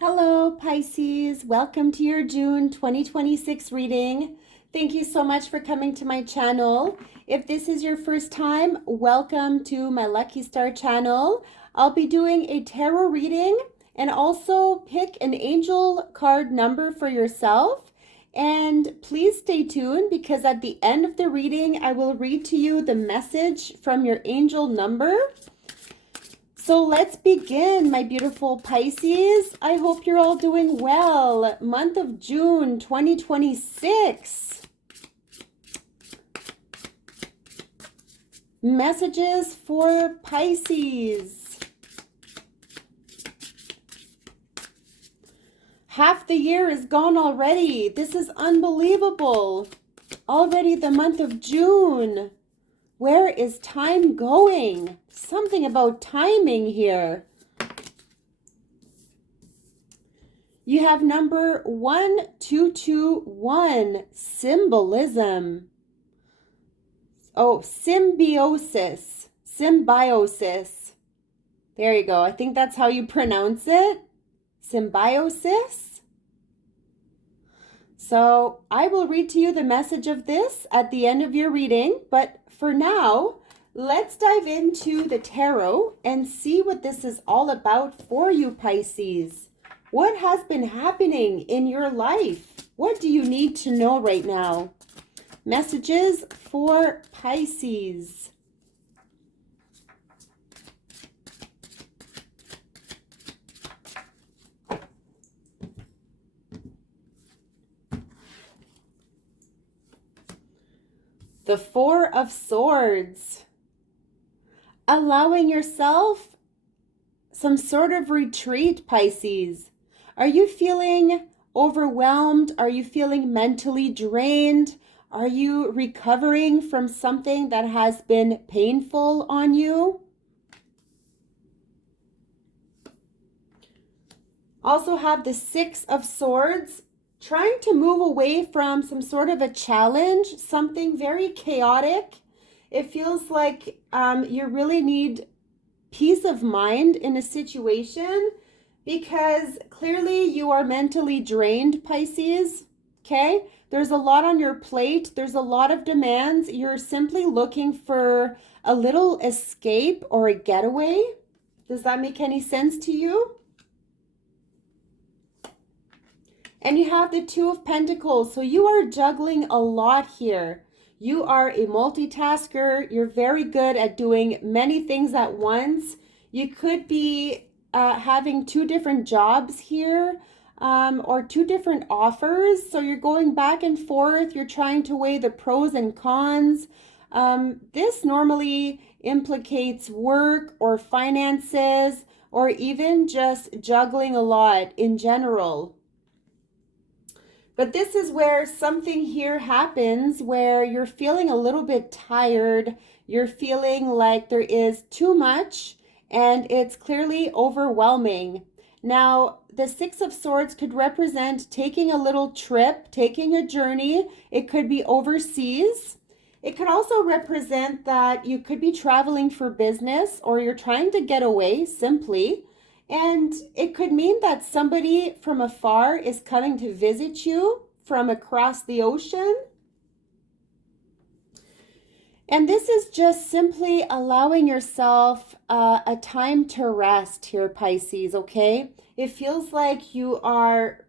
Hello, Pisces. Welcome to your June 2026 reading. Thank you so much for coming to my channel. If this is your first time, welcome to my Lucky Star channel. I'll be doing a tarot reading and also pick an angel card number for yourself. And please stay tuned because at the end of the reading, I will read to you the message from your angel number. So let's begin, my beautiful Pisces. I hope you're all doing well. Month of June 2026. Messages for Pisces. Half the year is gone already. This is unbelievable. Already the month of June. Where is time going? Something about timing here. You have number 1221, symbolism. Oh, symbiosis. Symbiosis. There you go. I think that's how you pronounce it. Symbiosis. So I will read to you the message of this at the end of your reading, but for now, let's dive into the tarot and see what this is all about for you, Pisces. What has been happening in your life? What do you need to know right now? Messages for Pisces. The Four of Swords. Allowing yourself some sort of retreat, Pisces. Are you feeling overwhelmed? Are you feeling mentally drained? Are you recovering from something that has been painful on you? Also have the Six of Swords. Trying to move away from some sort of a challenge, something very chaotic. It feels like you really need peace of mind in a situation because clearly you are mentally drained, Pisces. Okay? There's a lot on your plate. There's a lot of demands. You're simply looking for a little escape or a getaway. Does that make any sense to you? And you have the Two of Pentacles. So you are juggling a lot here. You are a multitasker. You're very good at doing many things at once. You could be having two different jobs here or two different offers. So you're going back and forth. You're trying to weigh the pros and cons. This normally implicates work or finances or even just juggling a lot in general. But this is where something here happens where you're feeling a little bit tired. You're feeling like there is too much and it's clearly overwhelming. Now, the Six of Swords could represent taking a little trip, taking a journey. It could be overseas. It could also represent that you could be traveling for business or you're trying to get away simply. And it could mean that somebody from afar is coming to visit you from across the ocean. And this is just simply allowing yourself a time to rest here, Pisces, okay? It feels like you are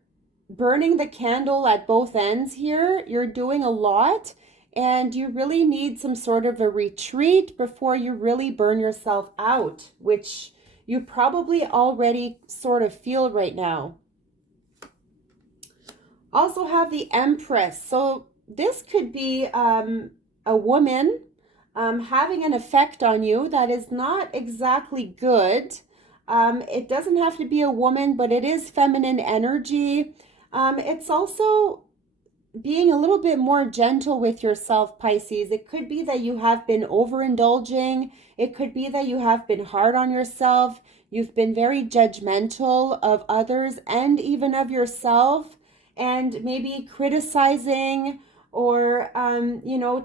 burning the candle at both ends here. You're doing a lot and you really need some sort of a retreat before you really burn yourself out, which you probably already sort of feel right now. Also have the Empress. So this could be a woman having an effect on you that is not exactly good. It doesn't have to be a woman, but it is feminine energy. It's also being a little bit more gentle with yourself, Pisces. It could be that you have been overindulging. It could be that you have been hard on yourself. You've been very judgmental of others and even of yourself, and maybe criticizing or,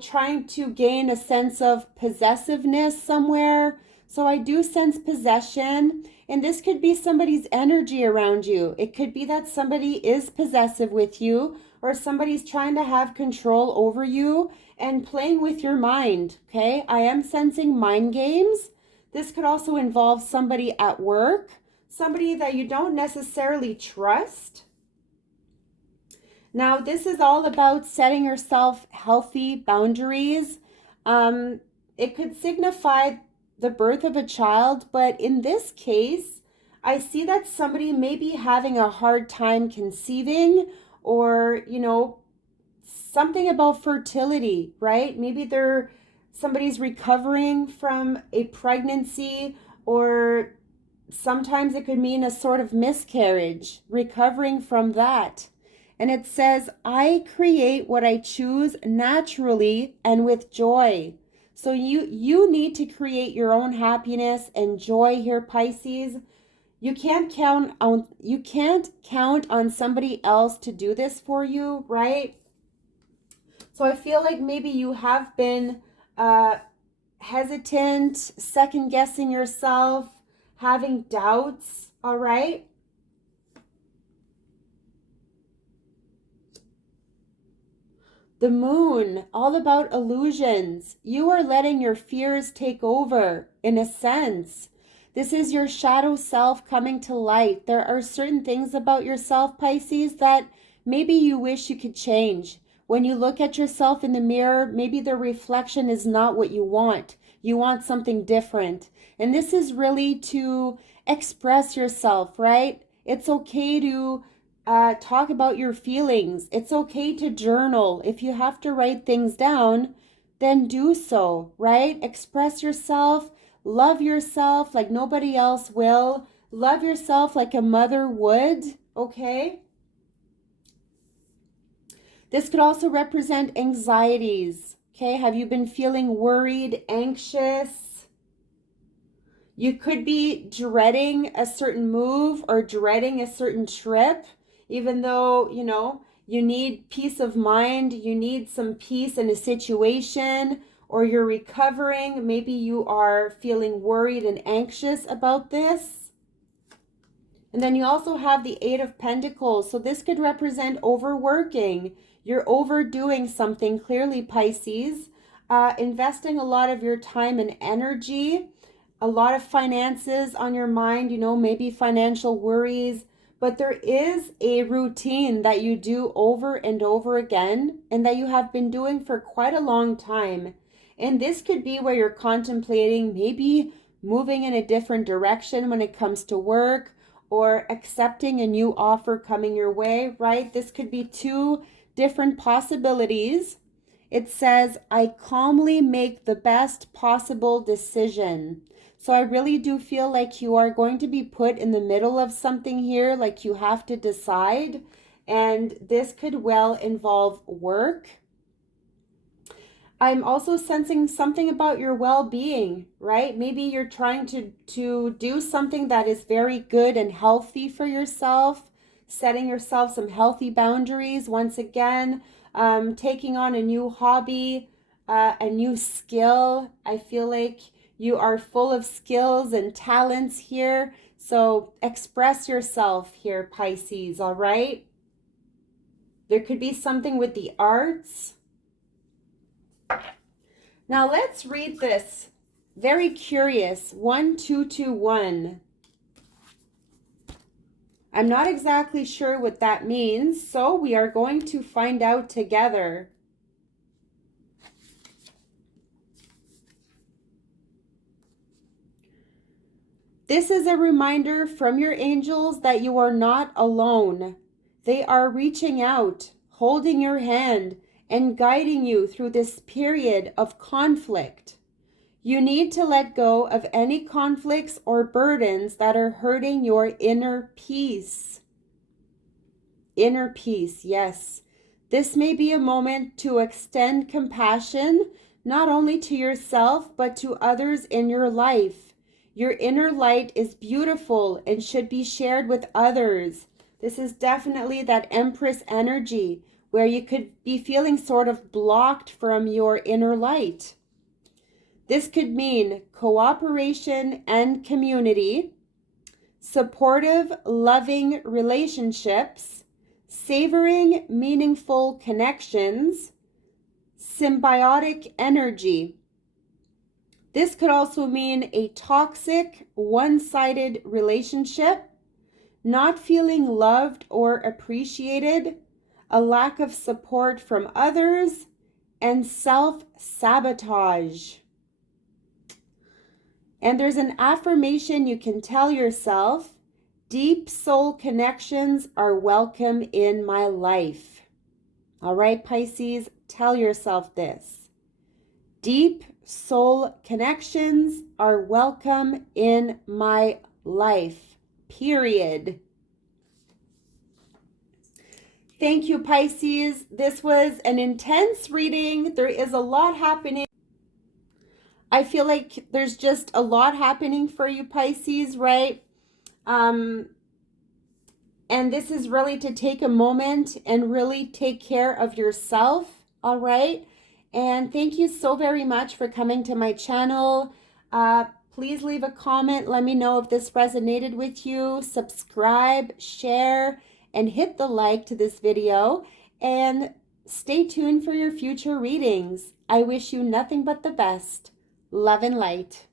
trying to gain a sense of possessiveness somewhere. So I do sense possession, and this could be somebody's energy around you. It could be that somebody is possessive with you, or somebody's trying to have control over you and playing with your mind, okay? I am sensing mind games. This could also involve somebody at work, somebody that you don't necessarily trust. Now, this is all about setting yourself healthy boundaries. It could signify the birth of a child, but in this case, I see that somebody may be having a hard time conceiving, or, something about fertility, right? Maybe somebody's recovering from a pregnancy, or sometimes it could mean a sort of miscarriage, recovering from that. And it says, I create what I choose naturally and with joy. So you need to create your own happiness and joy here, Pisces. You can't count on somebody else to do this for you, right? So I feel like maybe you have been hesitant, second guessing yourself, having doubts, all right? The moon, all about illusions. You are letting your fears take over, in a sense. This is your shadow self coming to light. There are certain things about yourself, Pisces, that maybe you wish you could change. When you look at yourself in the mirror, maybe the reflection is not what you want. You want something different. And this is really to express yourself, right? It's okay to talk about your feelings. It's okay to journal. If you have to write things down, then do so, right? Express yourself, love yourself like nobody else will. Love yourself like a mother would, okay? This could also represent anxieties, okay? Have you been feeling worried, anxious? You could be dreading a certain move or dreading a certain trip, even though, you need peace of mind, you need some peace in a situation, or you're recovering. Maybe you are feeling worried and anxious about this. And then you also have the Eight of Pentacles. So this could represent overworking. You're overdoing something, clearly, Pisces. Investing a lot of your time and energy, a lot of finances on your mind, maybe financial worries. But there is a routine that you do over and over again, and that you have been doing for quite a long time. And this could be where you're contemplating maybe moving in a different direction when it comes to work, or accepting a new offer coming your way, right? This could be two different possibilities. It says, I calmly make the best possible decision. So I really do feel like you are going to be put in the middle of something here, like you have to decide. And this could well involve work. I'm also sensing something about your well-being, right? Maybe you're trying to do something that is very good and healthy for yourself, setting yourself some healthy boundaries. Once again, taking on a new hobby, a new skill. I feel like you are full of skills and talents here. So express yourself here, Pisces, all right? There could be something with the arts. Now let's read this. Very curious. 1221. I'm not exactly sure what that means, so we are going to find out together. This is a reminder from your angels that you are not alone. They are reaching out, holding your hand, and guiding you through this period of conflict. You need to let go of any conflicts or burdens that are hurting your inner peace. Inner peace, yes. This may be a moment to extend compassion, not only to yourself, but to others in your life. Your inner light is beautiful and should be shared with others. This is definitely that Empress energy, where you could be feeling sort of blocked from your inner light. This could mean cooperation and community, supportive, loving relationships, savoring meaningful connections, symbiotic energy. This could also mean a toxic, one-sided relationship, not feeling loved or appreciated, a lack of support from others, and self-sabotage. And there's an affirmation you can tell yourself: deep soul connections are welcome in my life. All right, Pisces, tell yourself this. Deep soul connections are welcome in my life. Period. Thank you, Pisces. This was an intense reading. There is a lot happening. I feel like there's just a lot happening for you, Pisces, right? And this is really to take a moment and really take care of yourself, all right? And thank you so very much for coming to my channel. Please leave a comment. Let me know if this resonated with you. Subscribe, share, and hit the like to this video. And stay tuned for your future readings. I wish you nothing but the best. Love and light.